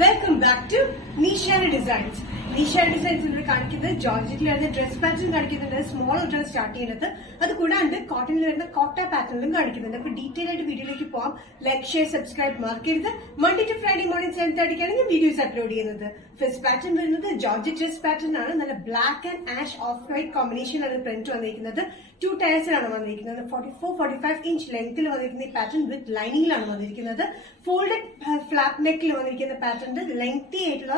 Welcome back to Nishara designs. Nishara designs ഇവിടെ കാണിക്കുന്നത് ജോർജറ്റിൽ വരുന്ന ഡ്രസ് പാറ്റേൺ കാണിക്കുന്നുണ്ട്. സ്മോൾ ഡ്രസ് സ്റ്റാർട്ട് ചെയ്യുന്നത് അത് കൂടാണ്ട് കോട്ടണിൽ വരുന്ന കോട്ട പാറ്റേണിലും കാണിക്കുന്നുണ്ട്. അപ്പൊ ഡീറ്റെയിൽ ആയിട്ട് വീഡിയോയിലേക്ക് പോവാം. ലൈക്ക്, ഷെയർ, സബ്സ്ക്രൈബ് മറക്കരുത്. മൺഡേ ടു ഫ്രൈഡേ മോർണിംഗ് 7:30 ഞാൻ വീഡിയോസ് അപ്ലോഡ് ചെയ്യുന്നത്. ഫസ്റ്റ് പാറ്റേൺ വരുന്നത് ജോർജറ്റ് ഡ്രസ് പാറ്റേൺ ആണ്. നല്ല black and ash off white കോമ്പിനേഷനിലാണ് പ്രിന്റ് വന്നിരിക്കുന്നത്. 2 ടയർസിലാണ് വന്നിരിക്കുന്നത്. 44-45 ഇഞ്ച് ലെങ്ത്തിൽ വന്നിരിക്കുന്ന ഈ പാറ്റേൺ വിത്ത് ലൈനിങ്ങിലാണ് വന്നിരിക്കുന്നത്. ഫോൾഡഡ് ഫ്ലാപ്പ് നെക്കിൽ വന്നിരിക്കുന്ന പാറ്റേൺ ലെങ്തി ആയിട്ടുള്ള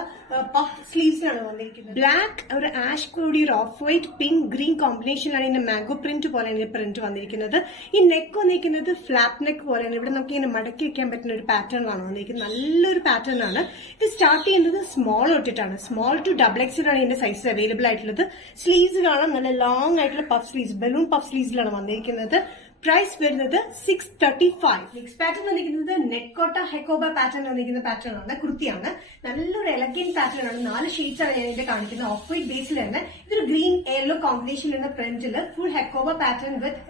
പഫ് സ്ലീവ്സിലാണ് വന്നിരിക്കുന്നത്. ബ്ലാക്ക് ഒരു ആഷ് കൂടി ഒരു ഓഫ് വൈറ്റ് പിങ്ക് ഗ്രീൻ കോമ്പിനേഷനിലാണ് ഇതിന്റെ മാംഗോ പ്രിന്റ് പോലെയാണ് പ്രിന്റ് വന്നിരിക്കുന്നത്. ഈ നെക്ക് വന്നിരിക്കുന്നത് ഫ്ലാപ്പ് നെക്ക് പോലെയാണ്. ഇവിടെ നമുക്ക് ഇങ്ങനെ മടക്കി വെക്കാൻ പറ്റുന്ന ഒരു പാറ്റേണിലാണ് വന്നിരിക്കുന്നത്. നല്ലൊരു പാറ്റേൺ ആണ്. ഇത് സ്റ്റാർട്ട് ചെയ്യുന്നത് സ്മോൾ തൊട്ടിട്ടാണ്. സ്മോൾ ടു XXL ആണ് ഇതിന്റെ സൈസ് അവൈലബിൾ ആയിട്ടുള്ളത്. സ്ലീവ്സ് കാണാം, നല്ല ലോങ് ആയിട്ടുള്ള പഫ് സ്ലീവ്സ്, ബലൂൺ പഫ് സ്ലീവ്സിലാണ് വന്നിരിക്കുന്നത്. പ്രൈസ് വരുന്നത് 635. നെക്സ്റ്റ് പാറ്റേൺ വന്നിരിക്കുന്നത് നെക്കോട്ട ഹെക്കോബ പാറ്റേൺ വന്നിരിക്കുന്ന പാറ്റേൺ ആണ്. കുർത്തിയാണ്. നല്ലൊരു എലഗന്റ് പാറ്റേൺ ആണ്. 4 ഷെയ്ഡ്സ് ആണ് ഞാൻ ഇതിന്റെ കാണിക്കുന്നത്. ഓഫ് വൈറ്റ് ബേസിൽ തന്നെ ഇതൊരു ഗ്രീൻ യെല്ലോ കോമ്പിനേഷനിലുള്ള പ്രിന്റിൽ full hakoba pattern with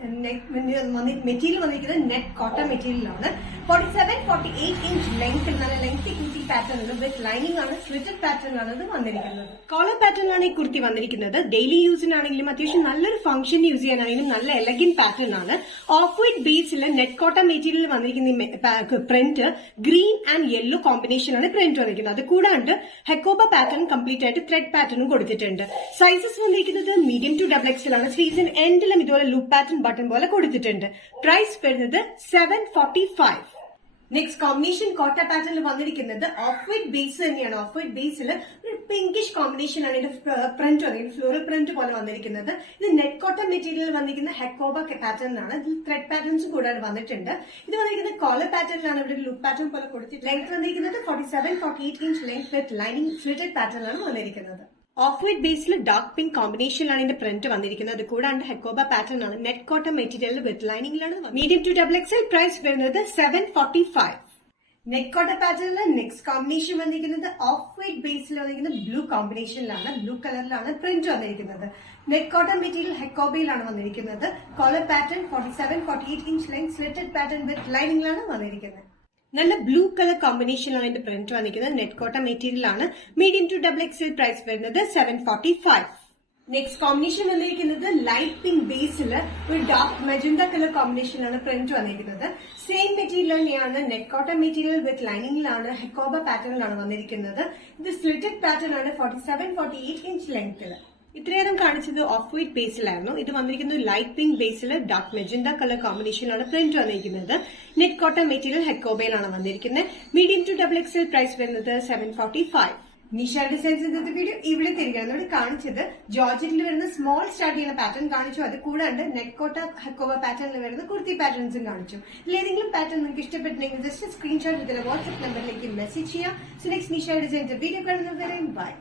material വന്നിരിക്കുന്നത് നെറ്റ് കോട്ടൺ മെറ്റീരിയലാണ്. 47-48 ഇഞ്ച് ലെങ്ത്, നല്ല lengthy kurti pattern with lining ആണ്. സ്ലിറ്റഡ് പാറ്റേൺ ആണ് ഇത് വന്നിരിക്കുന്നത്. കോളർ പാറ്റേണിലാണ് ഈ കുർത്തി വന്നിരിക്കുന്നത്. ഡെയിലി യൂസിനാണെങ്കിലും അത്യാവശ്യം നല്ലൊരു ഫംഗ്ഷൻ യൂസ് ചെയ്യാനാണെങ്കിലും നല്ല എലഗന്റ് പാറ്റേൺ ആണ്. Of white Basil net cotton material വന്നിരിക്കുന്ന പ്രിന്റ് ഗ്രീൻ ആൻഡ് യെല്ലോ കോമ്പിനേഷനാണ് പ്രിന്റ് വന്നിരിക്കുന്നത്. അത് കൂടാണ്ട് ഹെക്കോബ പാറ്റേൺ കംപ്ലീറ്റ് ആയിട്ട് ത്രെഡ് പാറ്റേണും കൊടുത്തിട്ടുണ്ട്. സൈസസ് വന്നിരിക്കുന്നത് മീഡിയം ടു XXL ആണ്. സ്ലീവ്സിന് എൻഡിലും ഇതുപോലെ ലൂപ്പ് പാറ്റേൺ ബട്ടൺ പോലെ കൊടുത്തിട്ടുണ്ട്. പ്രൈസ് വരുന്നത് 745. നെക്സ്റ്റ് കോമ്പിനേഷൻ കോട്ട പാറ്റേണിൽ വന്നിരിക്കുന്നത് ഓഫ് വൈറ്റ് ബേസ് തന്നെയാണ്. ഓഫ് വൈറ്റ് ബേസിൽ ഒരു പിങ്കിഷ് കോമ്പിനേഷൻ ആണ് ഇതിന്റെ പ്രിന്റ് വന്നിരിക്കുന്നത്. ഫ്ലോറൽ പ്രിന്റ് പോലെ വന്നിരിക്കുന്നത്. ഇത് നെറ്റ് കോട്ടൺ മെറ്റീരിയൽ വന്നിരിക്കുന്ന ഹെക്കോബ പാറ്റേണിലാണ്. ഇതിൽ ത്രെഡ് പാറ്റേൺസ് കൂടാതെ വന്നിട്ടുണ്ട്. ഇത് വന്നിരിക്കുന്നത് കോളർ പാറ്റേണിലാണ്. ഇവിടെ ലൂപ്പ് പാറ്റേൺ പോലെ കൊടുത്തിട്ട് ലെങ്ത് വന്നിരിക്കുന്നത് 47-48 inch length with lining slitted പാറ്റേണിലാണ് വന്നിരിക്കുന്നത്. ഓഫ് വൈറ്റ് ബേസിൽ ഡാർക്ക് പിങ്ക് കോമ്പിനേഷനിലാണ് ഇതിന്റെ പ്രിന്റ് വന്നിരിക്കുന്നത്. അത് കൂടാണ്ട് ഹെക്കോബ പാറ്റേൺ ആണ്. നെറ്റ് കോട്ടൺ മെറ്റീരിയൽ വിത്ത് ലൈനിങ്ങിലാണ്. Medium to XXL. പ്രൈസ് വരുന്നത് 745. നെറ്റ് കോട്ടൺ പാറ്റേണിൽ നെക്സ്റ്റ് കോമ്പിനേഷൻ വന്നിരിക്കുന്നത് ഓഫ് വൈറ്റ് ബേസിൽ വന്നിരിക്കുന്നത് ബ്ലൂ കോമ്പിനേഷനിലാണ്. ബ്ലൂ കളറിലാണ് പ്രിന്റ് വന്നിരിക്കുന്നത്. നെറ്റ് കോട്ടൺ മെറ്റീരിയൽ ഹെക്കോബയിലാണ് വന്നിരിക്കുന്നത്. Collar pattern 47-48 inch length slitted pattern with ലൈനിങ്ങിലാണ് വന്നിരിക്കുന്നത്. നല്ല ബ്ലൂ കളർ കോമ്പിനേഷനിലാണ് ഇതിന്റെ പ്രിന്റ് വന്നിരിക്കുന്നത്. നെറ്റ് കോട്ടൺ മെറ്റീരിയൽ ആണ്. Medium to XXL. പ്രൈസ് വരുന്നത് 745. നെക്സ്റ്റ് കോമ്പിനേഷൻ വന്നിരിക്കുന്നത് ലൈറ്റ് പിങ്ക് ബേസിൽ ഒരു ഡാർക്ക് മെജന്ത കളർ കോമ്പിനേഷനിലാണ് പ്രിന്റ് വന്നിരിക്കുന്നത്. സെയിം മെറ്റീരിയൽ തന്നെയാണ്. നെറ്റ് കോട്ടൺ മെറ്റീരിയൽ വിത്ത് ലൈനിങ്ങിലാണ്. ഹെക്കോബ പാറ്റേണിലാണ് വന്നിരിക്കുന്നത്. ഇത് സ്ലിറ്റഡ് പാറ്റേൺ ആണ്. 47-48 ഇഞ്ച് ലെങ്ത്തിൽ. ഇത്രയേരം കാണിച്ചത് ഓഫ് വൈറ്റ് ബേസിലായിരുന്നു. ഇത് വന്നിരിക്കുന്നത് ലൈറ്റ് പിങ്ക് ബേസിൽ ഡാർക്ക് മെജന്ത കളർ കോമ്പിനേഷനിലാണ് പ്രിന്റ് വന്നിരിക്കുന്നത്. നെറ്റ് കോട്ടൺ മെറ്റീരിയൽ ഹെക്കോബയിലാണ് വന്നിരിക്കുന്നത്. Medium to XXL. പ്രൈസ് വരുന്നത് 745. നിഷാര ഡിസൈൻസ് ഇന്നത്തെ വീഡിയോ ഇവിടെ തിരികെ കാണിച്ചത് ജോർജറ്റിൽ വരുന്ന സ്മോൾ സ്റ്റാർട്ട് ചെയ്യുന്ന പാറ്റേൺ കാണിച്ചു. അത് കൂടാണ്ട് നെറ്റ് കോട്ട ഹെക്കോബ പാറ്റേണിൽ വരുന്ന കുർത്തി പാറ്റേൺസും കാണിച്ചു. ഇതിലേതെങ്കിലും പാറ്റേൺ നിങ്ങൾക്ക് ഇഷ്ടപ്പെട്ടെങ്കിൽ ജസ്റ്റ് സ്ക്രീൻഷോട്ട് ഇതിലെ വാട്സ്ആപ്പ് നമ്പറിലേക്ക് മെസ്സേജ് ചെയ്യാം. So next Nishara designs video കാണുന്നവരെ ബൈ.